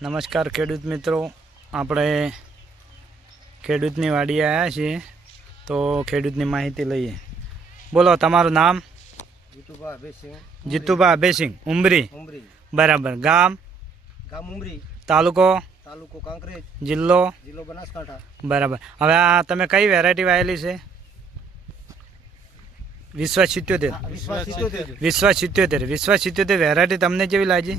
નમસ્કાર ખેડૂત મિત્રો, આપણે ખેડૂતની વાડીએ આવ્યા છીએ તો ખેડૂતની માહિતી લઈએ. બોલો, તમારું નામ? જીતુભા અભયસિંહ. ઉમરી. બરાબર. ગામ? ઉમરી. તાલુકો? કાંકરેજ. જિલ્લો? બનાસકાંઠા. બરાબર. હવે આ તમે કઈ વેરાયટી વાવેલી છે? વિશ્વ 77 વેરાયટી તમને કેવી લાગી?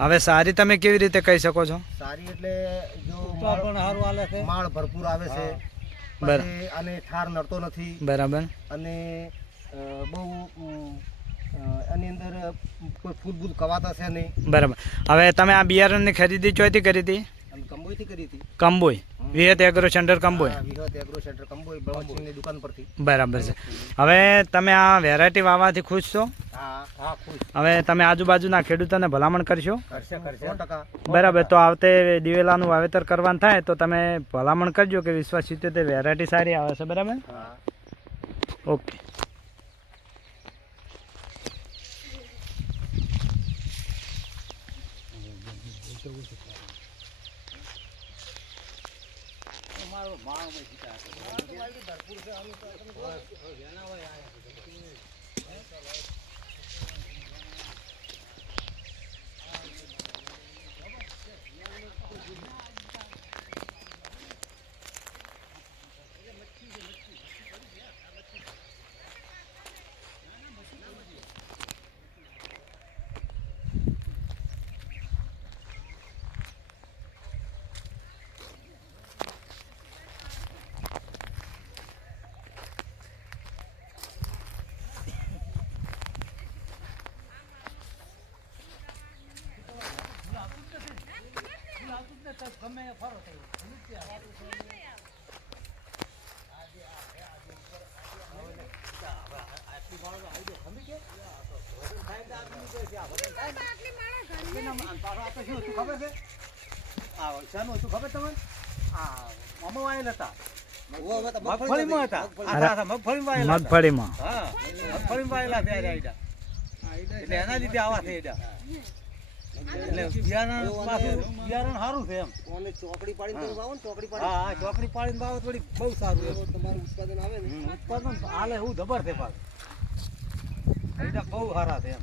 હવે સારી તમે કેવી રીતે કહી શકો છો? સારી એટલે જો માળ ભરપૂર આવે છે, અને ઠાર નડતો નથી. બરાબર. અને બહુ આની અંદર કોઈ ફૂલ કવાતા છે નહીં. બરાબર. હવે તમે આ બિયારણની ખરીદી ચોથી કરી હતી? કંબોઈથી કરી હતી. કંબોઈ વિહત એગ્રો સેન્ટર કંબોઈ. વિહત એગ્રો સેન્ટર કંબોઈ બળવંતસિંહની દુકાન પરથી. બરાબર છે. હવે તમે આ વેરાયટી વાવવાથી ખુશ છો? હા, ખુશ. હવે તમે આજુબાજુના ખેડૂતોને ભલામણ કરશો? કરશે 100%. બરાબર. તો આવતે દિવેલાનું વાવેતર કરવાનું થાય તો તમે ભલામણ કરજો કે વિશ્વ 77 વેરાયટી સારી આવે છે. બરાબર. ઓકે. એના લીધે આવા છે. એટલે બિયારણ સારું છે એમ. ચોકડી પાડીને વાવો ને, ચોકડી પાડીને વાવો થોડી બહુ સારું. તમારું ઉત્પાદન આવે ને, ઉત્પાદન હાલે એવું જબર છે. બહુ સારા છે એમ.